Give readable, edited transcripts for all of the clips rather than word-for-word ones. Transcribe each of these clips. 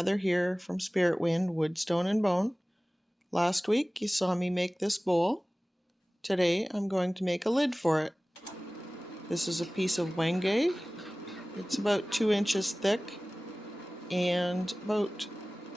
Heather here from Spiritwynd, Wood, Stone and Bone. Last week you saw me make this bowl. Today I'm going to make a lid for it. This is a piece of wenge. It's about 2 inches thick and about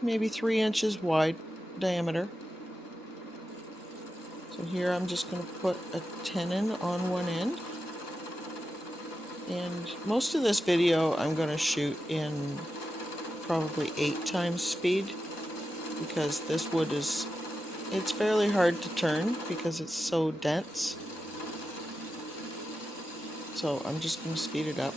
maybe 3 inches wide diameter. So here I'm just going to put a tenon on one end. And most of this video I'm going to shoot in probably 8 times speed because this wood it's fairly hard to turn because it's so dense. So I'm just going to speed it up.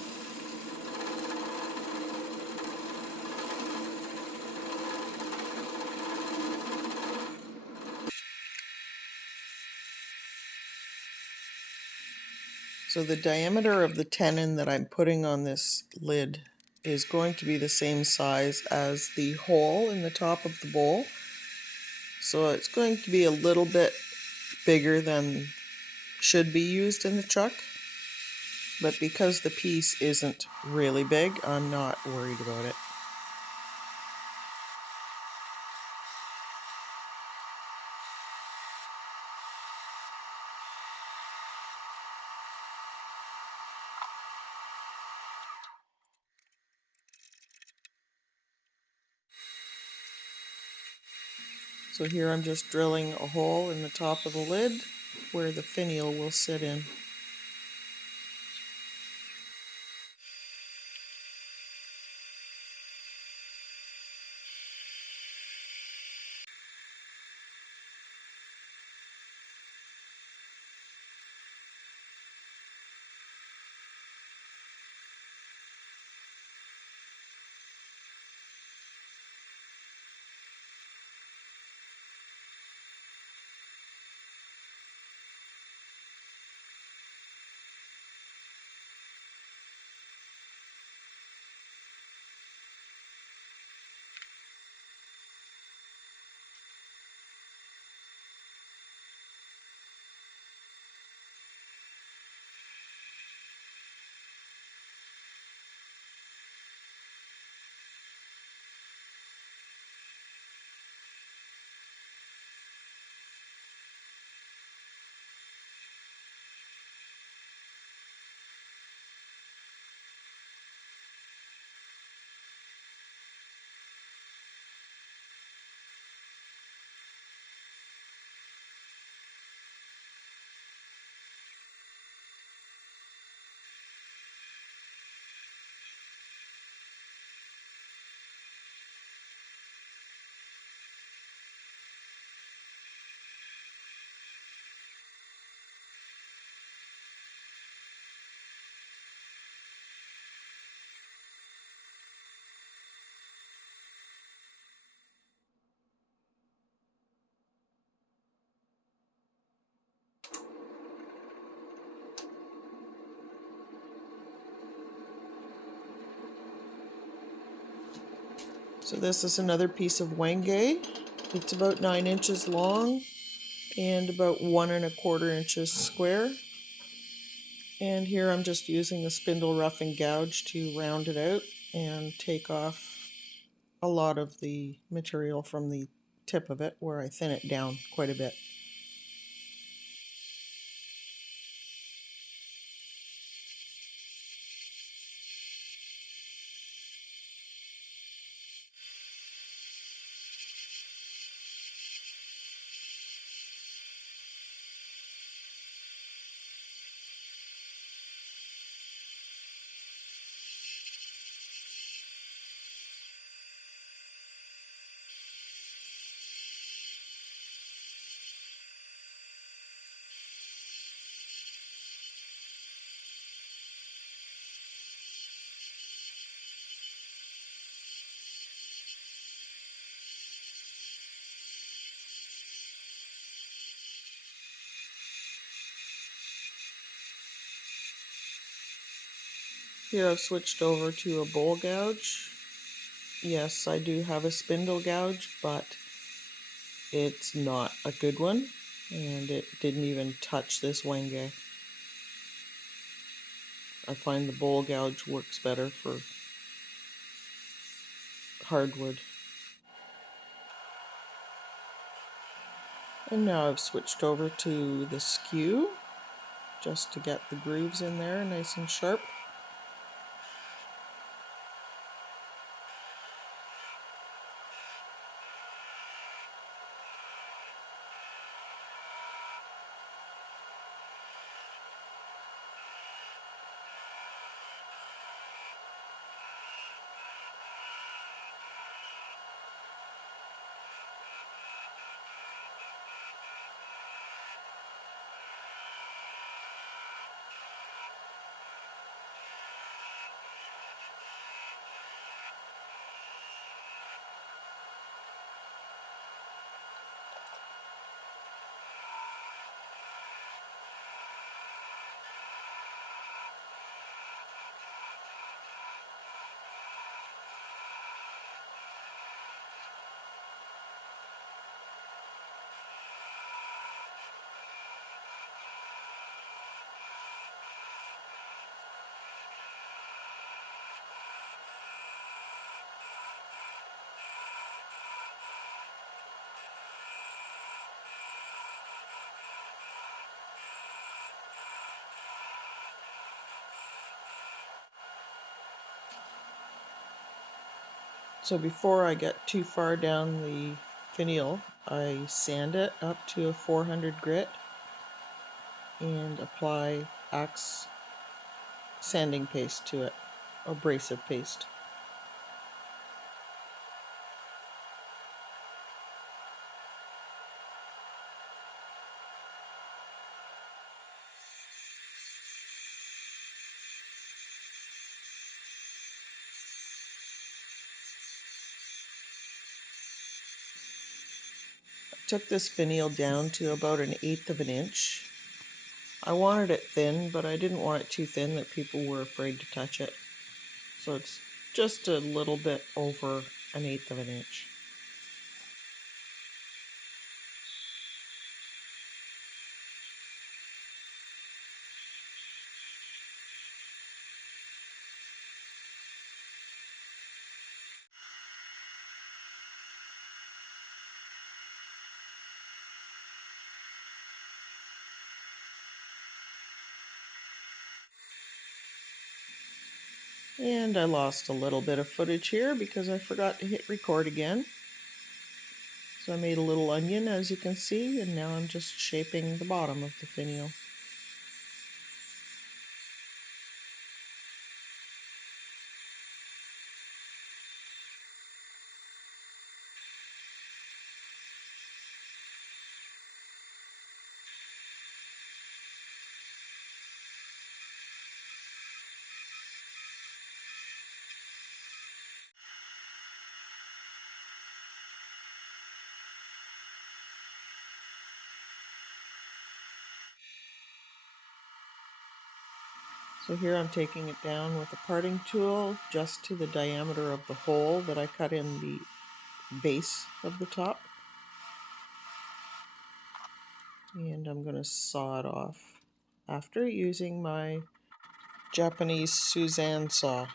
So the diameter of the tenon that I'm putting on this lid is going to be the same size as the hole in the top of the bowl. So it's going to be a little bit bigger than should be used in the chuck. But because the piece isn't really big, I'm not worried about it. So here I'm just drilling a hole in the top of the lid where the finial will sit in. So this is another piece of wenge. It's about 9 inches long and about 1 1/4 inches square. And here I'm just using the spindle rough and gouge to round it out and take off a lot of the material from the tip of it where I thin it down quite a bit. Here I've switched over to a bowl gouge. Yes, I do have a spindle gouge, but it's not a good one, and it didn't even touch this wenge. I find the bowl gouge works better for hardwood. And now I've switched over to the skew just to get the grooves in there nice and sharp. So before I get too far down the finial, I sand it up to a 400 grit and apply Axe sanding paste to it, abrasive paste. Took this finial down to about 1/8 of an inch. I wanted it thin, but I didn't want it too thin that people were afraid to touch it. So it's just a little bit over 1/8 of an inch. And I lost a little bit of footage here because I forgot to hit record again. So I made a little onion, as you can see, and now I'm just shaping the bottom of the finial. So here I'm taking it down with a parting tool just to the diameter of the hole that I cut in the base of the top. And I'm going to saw it off after using my Japanese Suzanne saw.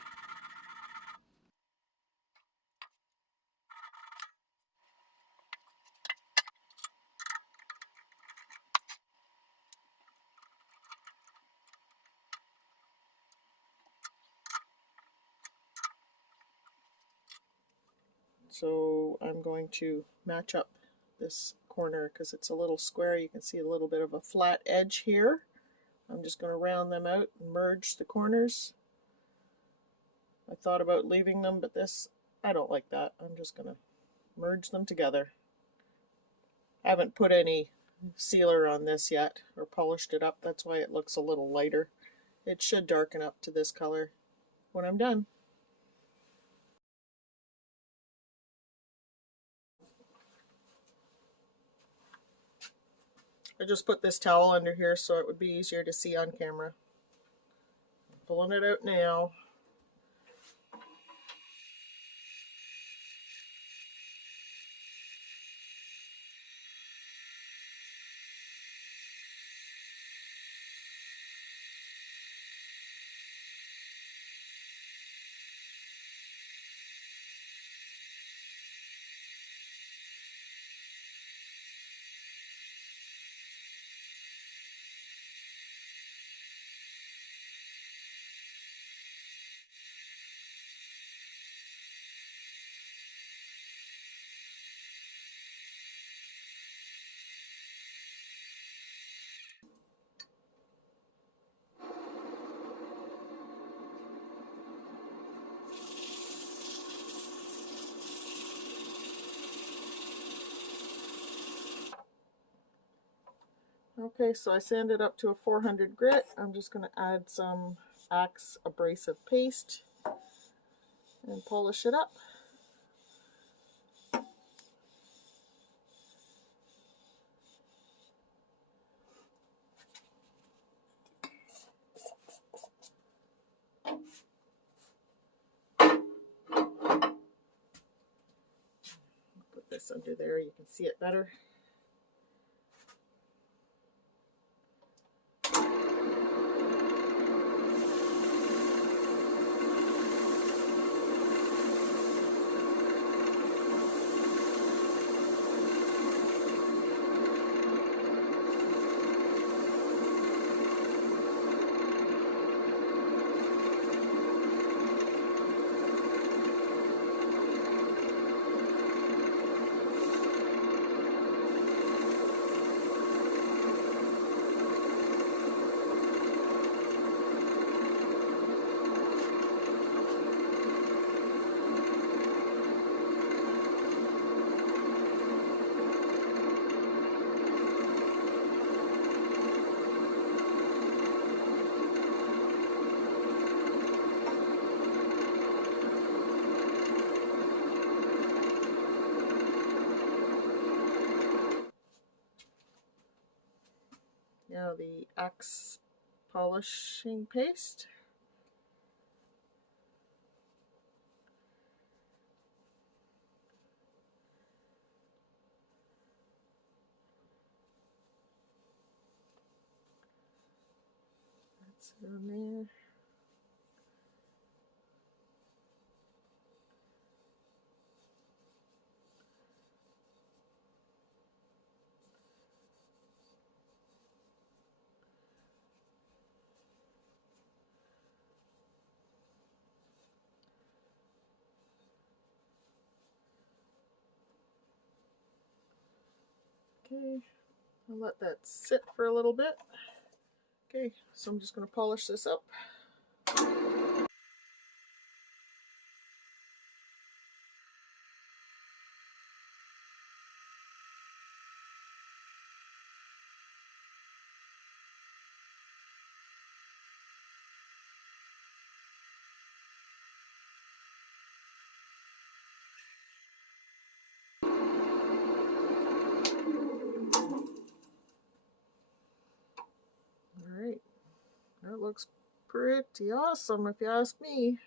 So I'm going to match up this corner because it's a little square. You can see a little bit of a flat edge here. I'm just going to round them out and merge the corners. I thought about leaving them, but I don't like that. I'm just going to merge them together. I haven't put any sealer on this yet or polished it up. That's why it looks a little lighter. It should darken up to this color when I'm done. I just put this towel under here so it would be easier to see on camera. Pulling it out now. Okay, so I sanded up to a 400 grit. I'm just going to add some Axe abrasive paste and polish it up. Put this under there, you can see it better. Now the Axe polishing paste. That's on there. Okay, I'll let that sit for a little bit. Okay, so I'm just going to polish this up. Alright, that looks pretty awesome if you ask me.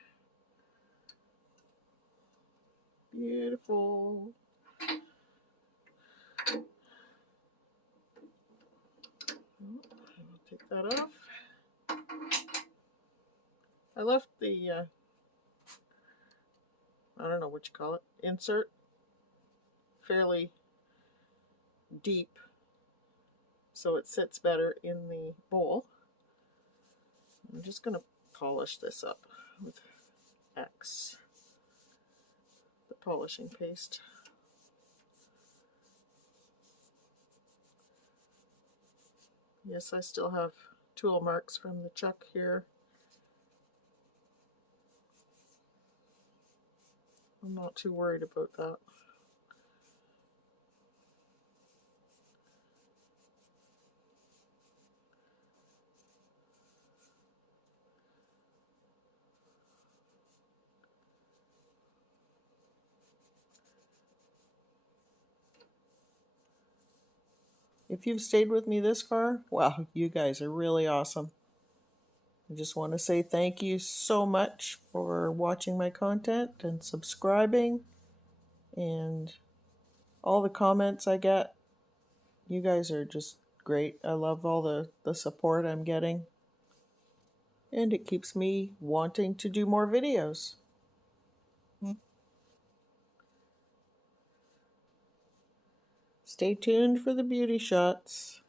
Beautiful. I'll take that off. I left the, I don't know what you call it, insert fairly deep so it sits better in the bowl. I'm just going to polish this up with X, the polishing paste. Yes, I still have tool marks from the chuck here. I'm not too worried about that. If you've stayed with me this far, wow, you guys are really awesome. I just want to say thank you so much for watching my content and subscribing and all the comments I get. You guys are just great. I love all the support I'm getting. And it keeps me wanting to do more videos. Stay tuned for the beauty shots.